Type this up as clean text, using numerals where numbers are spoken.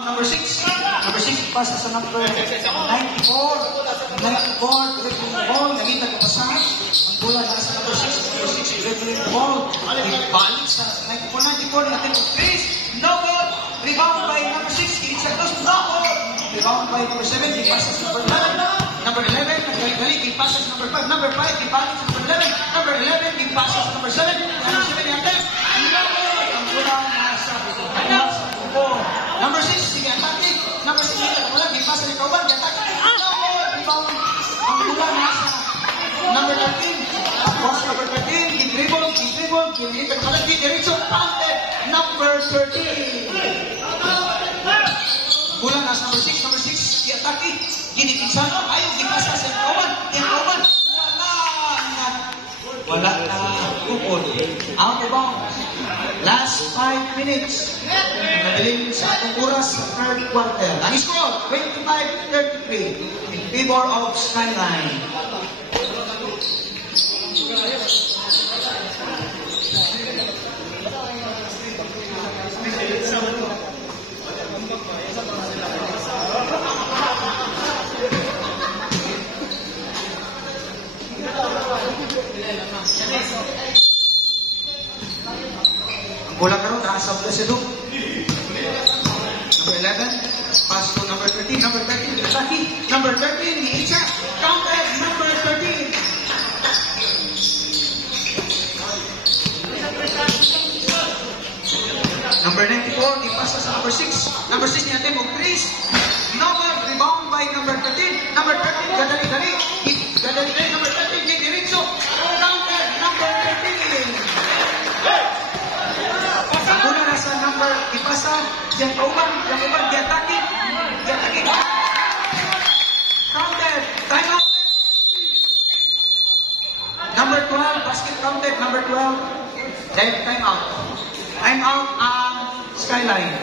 Number 6. Number 6 pasa sa number 94. 94, dribbling the ball. Nakita ko pasahan. Ang bola nasa number 6. Number 6, dribbling the ball. Ibalik sa 94. Natin to Chris. No ball. Rebound by number 6. It's a close. No ball. Rebound by number 7. Ipasa sa number 11. Number 11. Nagdali. Ipasa sa number 5. Number 5. Ipasa sa number 11. Number 11. Ipasa sa number 7. Number 7 yung attempt. No ball. Ang bola nasa ball. Number 6, sige, atake. Number 6, wala, ipasa ni Kauban, atake. Rebound. Ang bola nasa number 13. Tapos number 13, i-dribble, kinita ka pala, diretso, counted. Number 13. Bola nasa number 6, i-atake. Ginipinsan, ayaw, ipasa sa Kauban. Yung Kauban, wala na kupon. Out of bounds. Last 5 minutes. Nabiling sa atong oras sa third quarter. Ang score, 25-33 in favor of Skyline. Bola karon nasa Blasido. Number 11, pass to number 13. Number 13, atake. Number 13, Icha. Counted, number 13. Number 94, ipasa sa number 6. Number 6 niya Temo Chris. Number, rebound by number 13. Number 13, gadali-dali. Gadali-dali, number 13, J. Diritso. Counted, number 13. Sa number ipasa yang Kauban diatake counted time out number 12 basket counted number 12 then time out Skyline.